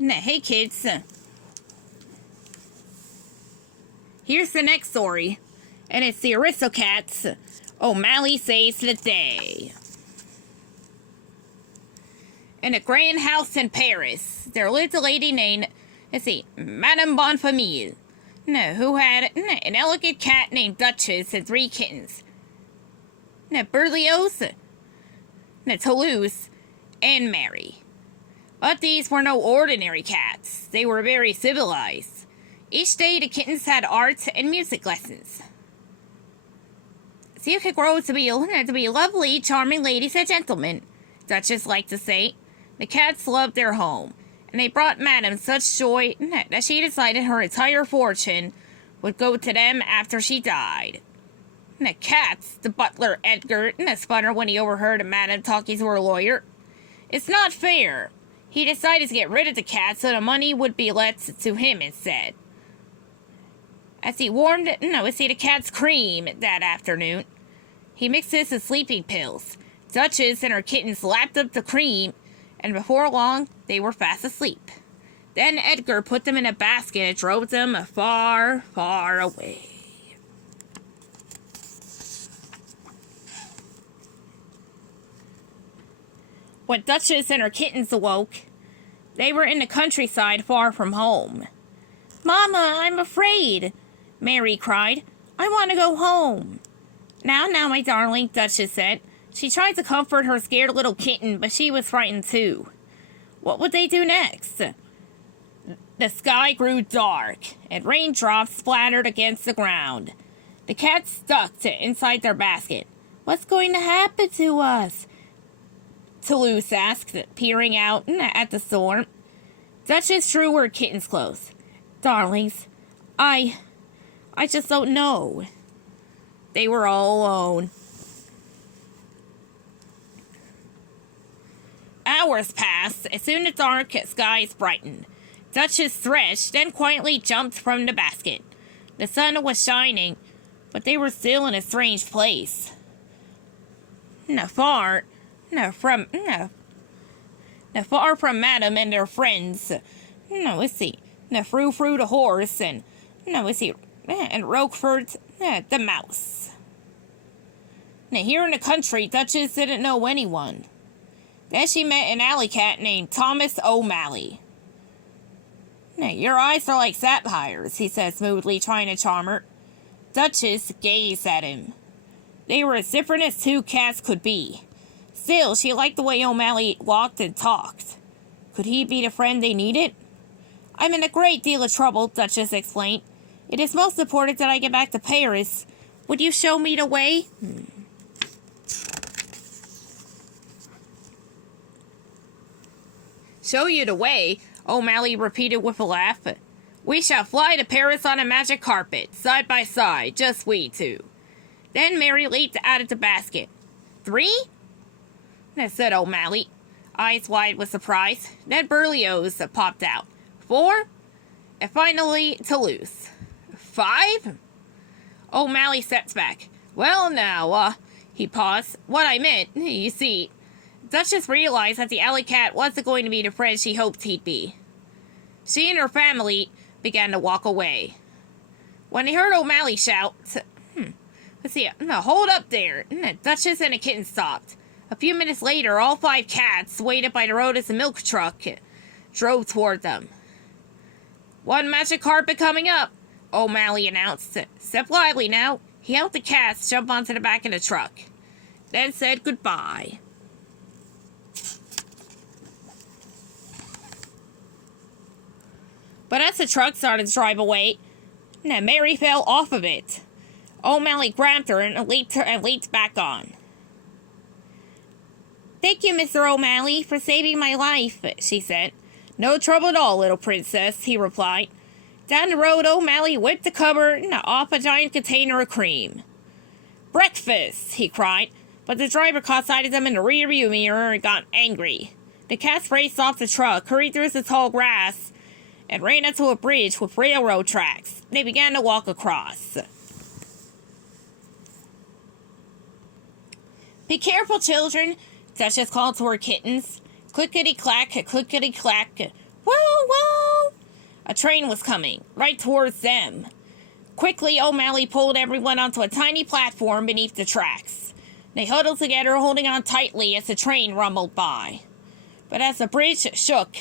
Hey kids, here's the next story, and it's the Aristocats. O'Malley Saves the Day. In a grand house in Paris, there lived a lady named, Madame Bonfamille, who had an elegant cat named Duchess and 3 kittens. Berlioz, Toulouse, and Mary. But these were no ordinary cats. They were very civilized. Each day the kittens had art and music lessons. So you could grow to be lovely, charming ladies and gentlemen, Duchess liked to say. The cats loved their home, and they brought Madame such joy that she decided her entire fortune would go to them after she died. The cats, the butler Edgar sputtered when he overheard Madame talking to her lawyer. It's not fair. He decided to get rid of the cats so the money would be left to him instead. As he warmed the cat's cream that afternoon, he mixed this with sleeping pills. Duchess and her kittens lapped up the cream, and before long, they were fast asleep. Then Edgar put them in a basket and drove them far, far away. When Duchess and her kittens awoke, they were in the countryside far from home. "Mama, I'm afraid," Mary cried. "I want to go home." Now, my darling," Duchess said. She tried to comfort her scared little kitten, but she was frightened too. What would they do next? The sky grew dark, and raindrops splattered against the ground. The cats stuck inside their basket. "What's going to happen to us?" Toulouse asked, peering out at the storm. Duchess drew her kittens close. "Darlings, I just don't know." They were all alone. Hours passed. As soon as dark skies brightened, Duchess threshed, then quietly jumped from the basket. The sun was shining, but they were still in a strange place. Far from Madame and their friends. Frou the horse, and Roquefort the mouse. Here in the country, Duchess didn't know anyone. Then she met an alley cat named Thomas O'Malley. "Your eyes are like sapphires," he said smoothly, trying to charm her. Duchess gazed at him. They were as different as 2 cats could be. Still, she liked the way O'Malley walked and talked. Could he be the friend they needed? "I'm in a great deal of trouble," Duchess explained. "It is most important that I get back to Paris. Would you show me the way?" "Show you the way?" O'Malley repeated with a laugh. "We shall fly to Paris on a magic carpet, side by side, just we 2. Then Mary leaped out of the basket. "3?" said O'Malley, eyes wide with surprise. Then Berlioz popped out. 4? And finally, Toulouse. 5? O'Malley stepped back. "Well, now, he paused. "What I meant, you see..." Duchess realized that the alley cat wasn't going to be the friend she hoped he'd be. She and her family began to walk away. When they heard O'Malley shout, "Hold up there," Duchess and the kitten stopped. A few minutes later, all 5 cats, waited by the road as a milk truck drove toward them. "One magic carpet coming up," O'Malley announced. "Step lively now." He helped the cats jump onto the back of the truck, then said goodbye. But as the truck started to drive away, Mary fell off of it. O'Malley grabbed her and leaped back on. "Thank you, Mr. O'Malley, for saving my life," she said. "No trouble at all, little princess," he replied. Down the road, O'Malley whipped the cover off a giant container of cream. "Breakfast!" he cried, but the driver caught sight of them in the rearview mirror and got angry. The cats raced off the truck, hurried through the tall grass, and ran into a bridge with railroad tracks. They began to walk across. "Be careful, children," Duchess called to her kittens. Clickety-clack, clickety-clack. Whoa, whoa! A train was coming, right towards them. Quickly, O'Malley pulled everyone onto a tiny platform beneath the tracks. They huddled together, holding on tightly as the train rumbled by. But as the bridge shook,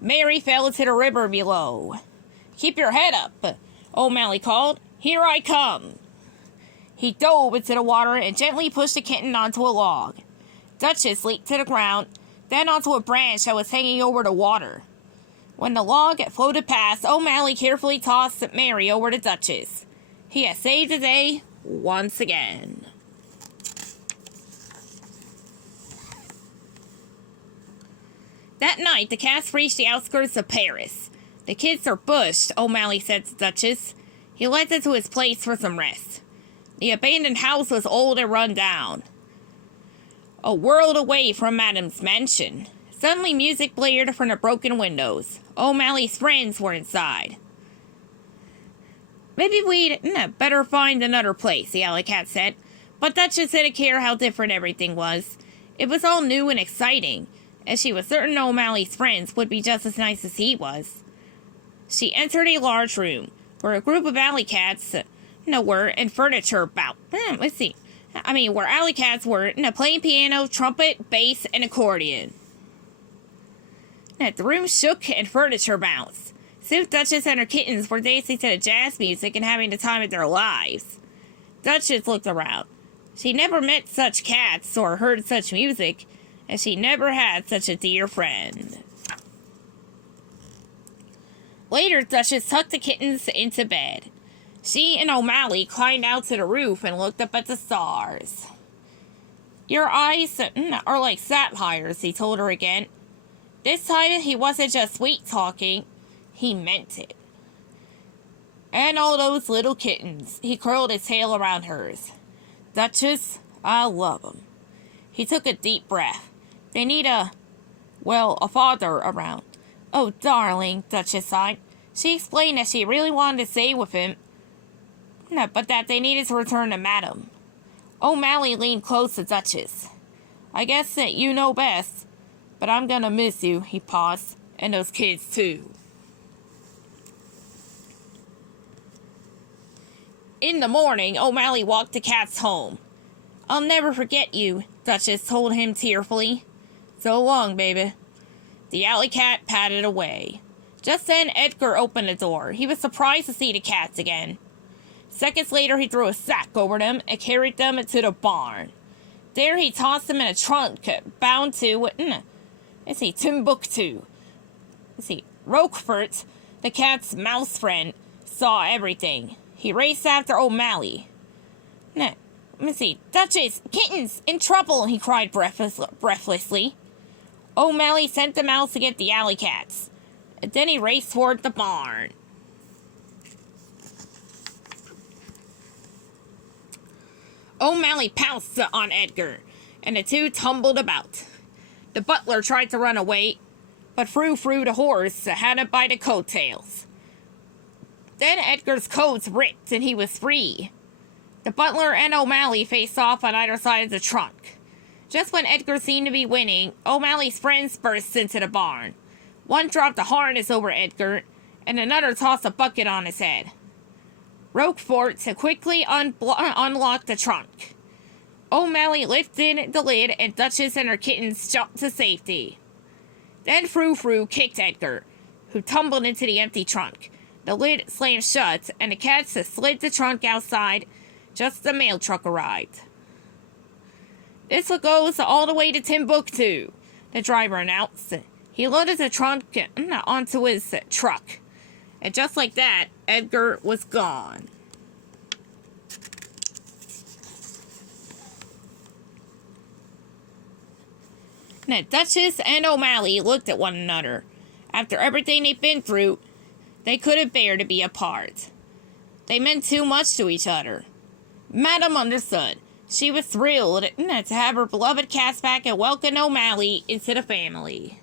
Mary fell into the river below. Keep your head up, O'Malley called. Here I come. He dove into the water and gently pushed the kitten onto a log. Duchess leaped to the ground, then onto a branch that was hanging over the water. When the log floated past, O'Malley carefully tossed Mary over to Duchess. He had saved the day once again. That night, the cast reached the outskirts of Paris. The kids are bushed, O'Malley said to Duchess. He led them to his place for some rest. The abandoned house was old and run down, a world away from Madame's mansion. Suddenly music blared from the broken windows. O'Malley's friends were inside. Maybe we'd better find another place, the alley cat said. But Duchess didn't care how different everything was. It was all new and exciting, and she was certain O'Malley's friends would be just as nice as he was. She entered a large room, where a group of alley cats were in furniture about. Where alley cats were playing piano, trumpet, bass, and accordion. The room shook and furniture bounced. Soon Duchess and her kittens were dancing to the jazz music and having the time of their lives. Duchess looked around. She never met such cats or heard such music, and she never had such a dear friend. Later, Duchess tucked the kittens into bed. She and O'Malley climbed out to the roof and looked up at the stars. Your eyes are like sapphires, he told her again. This time, he wasn't just sweet-talking. He meant it. And all those little kittens. He curled his tail around hers. Duchess, I love 'em. He took a deep breath. They need a father around. Oh, darling, Duchess sighed. She explained that she really wanted to stay with him, but that they needed to return to Madame. O'Malley leaned close to Duchess. I guess that you know best. But I'm gonna miss you, he paused, and those kids too. In the morning, O'Malley walked the cats home. I'll never forget you, Duchess told him tearfully. So long, baby. The alley cat padded away. Just then, Edgar opened the door. He was surprised to see the cats again. Seconds later, he threw a sack over them and carried them to the barn. There, he tossed them in a trunk bound to Timbuktu. Roquefort, the cat's mouse friend, saw everything. He raced after O'Malley. Duchess, kittens, in trouble, he cried breathlessly. O'Malley sent the mouse to get the alley cats. And then he raced toward the barn. O'Malley pounced on Edgar, and the two tumbled about. The butler tried to run away, but Frou Frou the horse had him by the coattails. Then Edgar's coat ripped and he was free. The butler and O'Malley faced off on either side of the trunk. Just when Edgar seemed to be winning, O'Malley's friends burst into the barn. One dropped a harness over Edgar, and another tossed a bucket on his head. Roquefort quickly unlocked the trunk. O'Malley lifted the lid, and Duchess and her kittens jumped to safety. Then Frou Frou kicked Edgar, who tumbled into the empty trunk. The lid slammed shut, and the cats slid the trunk outside just as the mail truck arrived. This goes all the way to Timbuktu, the driver announced. He loaded the trunk onto his truck, and just like that, Edgar was gone. The Duchess and O'Malley looked at one another. After everything they'd been through, they couldn't bear to be apart. They meant too much to each other. Madame understood. She was thrilled to have her beloved cats back and welcome O'Malley into the family.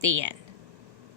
The end.